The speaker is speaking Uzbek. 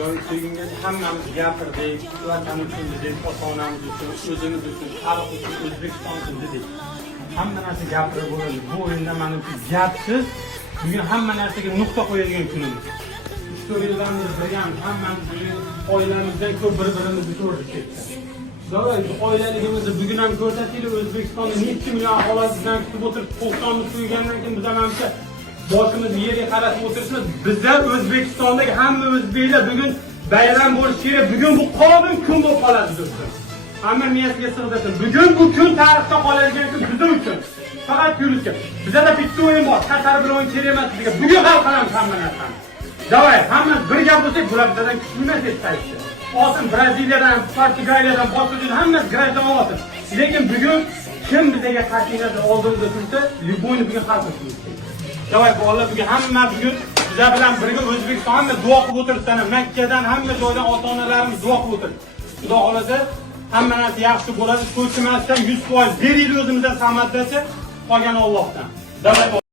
joy kelganda hammamiz gapirdik, vatani uchun dedik, ota-onamiz uchun, o'zimiz uchun, xalq uchun, O'zbekiston uchun dedik. Hamma narsa gapirib bo'ladi. Bu o'yinda menimcha gapsiz bugun hamma narsaga nuqta qo'yadigan kunimiz. 3-4 yildan beri birgamiz, hammamiz oilamizdan ko'p bir-birimizni ko'rdik ketdi. Davlat oilaligimizni bugun ham ko'rsataylik. O'zbekistonda necha million aholisidan kutib o'tirib, to'xtamni qo'ygandan keyin biz hamcha boshimizni yerga qaratib o'tirishimiz. Bizlar O'zbekistondagi hamma o'zbeklar bugun bayram bo'lishi kerak. Bugun bu qolgan kun bo'lib qoladi do'stlar. Hamma miyasiga sig'dirsin. Bugun bu kun tarixda qoladigan kun bizlar uchun. Faqat yurishga. Bizda bitta o'yin bor. Qatar bilan o'yin kerak emas bizga. Bugun hal qilamiz hamma narsani. Davay, hamma birga bo'lsak, bular bizdan kuchli emas deb aytdi. Olsin Braziliyadan, Portugaliyadan, Portugaliyadan hammasi grajdan olsin. Lekin bugun kim bizga qarshilashda oldimizda tursa, Liboyni bugun hal qilishimiz kerak. Davay, bu Allah bugun hamma bugun bizlar bilan birga O'zbekiston hamma duo qilib o'tiribdi. Makkadan hamma joydan ota-onalarimiz duo qilib o'tirdi. Xudo xolasa hamma narsa yaxshi bo'ladi. Ko'chmasdan 100% beraylik o'zimizdan samadasi, qolgani Allohdan. Davay